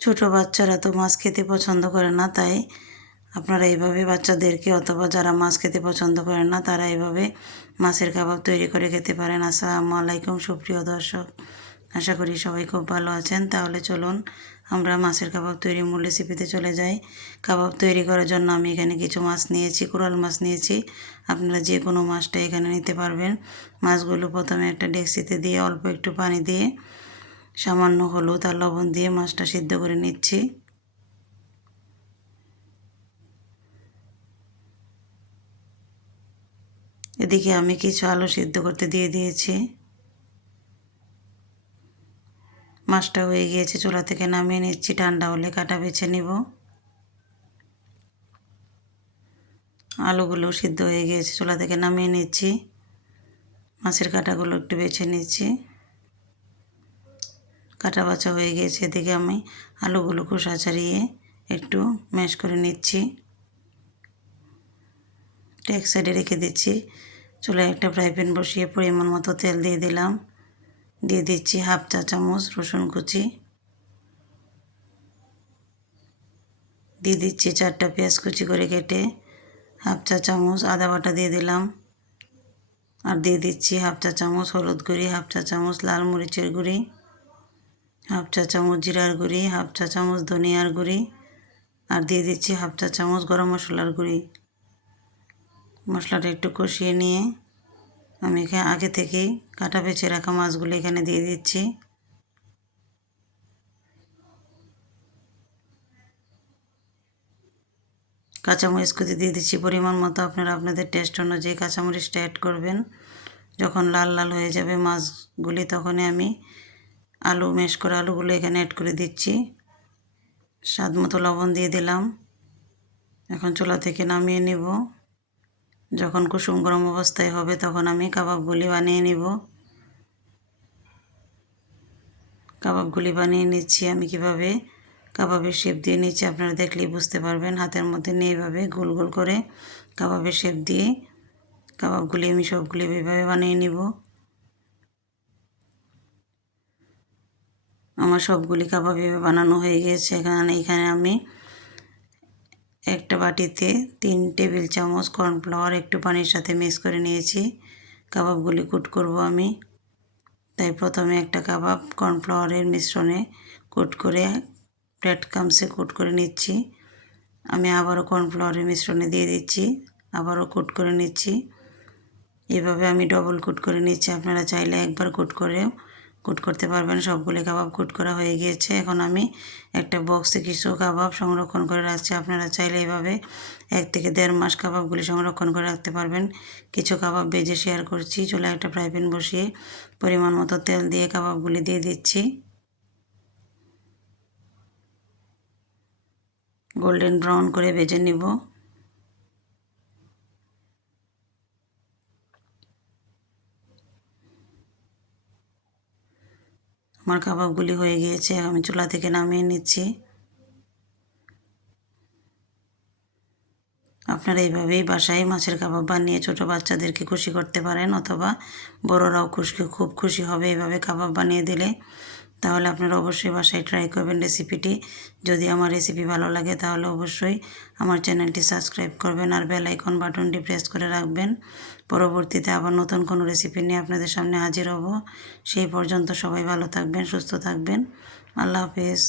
ছোট বাচ্চারা তো মাছ খেতে পছন্দ করে না, তাই আপনারা এইভাবে বাচ্চাদেরকে অথবা যারা মাছ খেতে পছন্দ করেন না তারা এইভাবে মাছের কাবাব তৈরি করে খেতে পারেন। আসসালামু আলাইকুম সুপ্রিয় দর্শক, আশা করি সবাই খুব ভালো আছেন। তাহলে চলুন আমরা মাছের কাবাব তৈরির মূল রেসিপিতে চলে যাই। কাবাব তৈরি করার জন্য আমি এখানে কিছু মাছ নিয়েছি, কোরাল মাছ নিয়েছি। আপনারা যে কোনো মাছটা এখানে নিতে পারবেন। মাছগুলো প্রথমে একটা ডেকচিতে দিয়ে অল্প একটু পানি দিয়ে সামান্য হলুদ আর লবণ দিয়ে মাছটা সিদ্ধ করে নিচ্ছি। এদিকে আমি কিছু আলু সিদ্ধ করতে দিয়ে দিয়েছি। মাছটা হয়ে গিয়েছে, চুলা থেকে নামিয়ে নিচ্ছি। ঠান্ডা হলে কাটা বেছে নিব। আলুগুলো সিদ্ধ হয়ে গিয়েছে, চুলা থেকে নামিয়ে নিচ্ছি। মাছের কাঁটাগুলো একটু বেছে নিচ্ছি। কাটা বাছা হয়ে গিয়েছে। এদিকে আমি আলুগুলো খোসা ছাড়িয়ে একটু ম্যাশ করে নিচ্ছি। এক সাইডে রেখে দিচ্ছি। চুলায় একটা ফ্রাই প্যান বসিয়ে পরিমাণ মতো তেল দিয়ে দিলাম। দিয়ে দিচ্ছি হাফ চা চামচ রসুন কুচি। দিয়ে দিচ্ছি 4টা পেঁয়াজ কুচি করে কেটে। হাফ চা চামচ আদা বাটা দিয়ে দিলাম। আর দিয়ে দিচ্ছি হাফ চা চামচ হলুদ গুঁড়ি, হাফ চা চামচ লাল মরিচের গুঁড়ি, হাফ চা চামচ জিরার গুঁড়ি, হাফ চা চামচ ধনিয়ার গুঁড়ি, আর দিয়ে দিচ্ছি হাফ চা চামচ গরম মশলার গুঁড়ি। মশলাটা একটু কষিয়ে নিয়ে আমি এখানে আগে থেকেই কাটা বেছে রাখা মাছগুলো এখানে দিয়ে দিচ্ছি। কাঁচামরিচ কুচি দিয়ে দিচ্ছি পরিমাণ মতো। আপনারা আপনাদের টেস্ট অনুযায়ী কাঁচামরিচটা অ্যাড করবেন। যখন লাল লাল হয়ে যাবে মাছগুলি, তখনই আমি আলু ম্যাশ করা আলুগুলো এখানে অ্যাড করে দিচ্ছি। স্বাদ মতো লবণ দিয়ে দিলাম। এখন চুলা থেকে নামিয়ে নেব। যখন কুসুম গরম অবস্থায় হবে তখন আমি কাবাবগুলি বানিয়ে নেব। কাবাবগুলি বানিয়ে নিচ্ছি। আমি কিভাবে কাবাবের শেপ দিয়ে নিচ্ছি আপনারা দেখলেই বুঝতে পারবেন। হাতের মধ্যে নিয়ে এভাবে গোল গোল করে কাবাবের শেপ দিয়ে কাবাবগুলি আমি সবগুলি এভাবে বানিয়ে নেব। আমার সবগুলি কাবাব এভাবে বানানো হয়ে গেছে। এখানে আমি একটা বাটিতে 3 টেবিল চামচ কর্নফ্লাওয়ার একটু পানির সাথে মিক্স করে নিয়েছি। কাবাবগুলি কুট করব আমি, তাই প্রথমে একটা কাবাব কর্নফ্লাওয়ারের মিশ্রণে কুট করে ব্রেড ক্রাম্বসে কুট করে নিচ্ছি। আমি আবারও কর্নফ্লাওয়ারের মিশ্রণে দিয়ে দিচ্ছি, আবারও কুট করে নিচ্ছি। এভাবে আমি ডবল কুট করে নিচ্ছি। আপনারা চাইলে একবার কুট করতে পারবেন। সবগুলো কাবাব কুট করা হয়ে গিয়েছে। এখন আমি একটা বক্সে কিছু কাবাব সংরক্ষণ করে রাখছি। আপনারা চাইলে এভাবে 1 থেকে 1.5 মাস কাবাবগুলি সংরক্ষণ করে রাখতে পারবেন। কিছু কাবাব ভেজে শেয়ার করছি। চুলায় একটা ফ্রাই প্যান বসিয়ে পরিমাণ মতো তেল দিয়ে কাবাবগুলি দিয়ে দিচ্ছি। গোল্ডেন ব্রাউন করে ভেজে নিব। আমার কাবাবগুলি হয়ে গিয়েছে, আমি চুলা থেকে নামিয়ে নিচ্ছি। আপনারা এইভাবেই বাসায় মাছের কাবাব বানিয়ে ছোটো বাচ্চাদেরকে খুশি করতে পারেন, অথবা বড়রাও খুব খুশি হবে এইভাবে কাবাব বানিয়ে দিলে। তাহলে আপনারা অবশ্যই বাসায় ট্রাই করবেন রেসিপিটি। যদি আমার রেসিপি ভালো লাগে তাহলে অবশ্যই আমার চ্যানেলটি সাবস্ক্রাইব করবেন আর বেল আইকন বাটনটি প্রেস করে রাখবেন। পরবর্তীতে আবার নতুন কোনো রেসিপি নিয়ে আপনাদের সামনে হাজির হব। সেই পর্যন্ত সবাই ভালো থাকবেন, সুস্থ থাকবেন। আল্লাহ হাফেজ।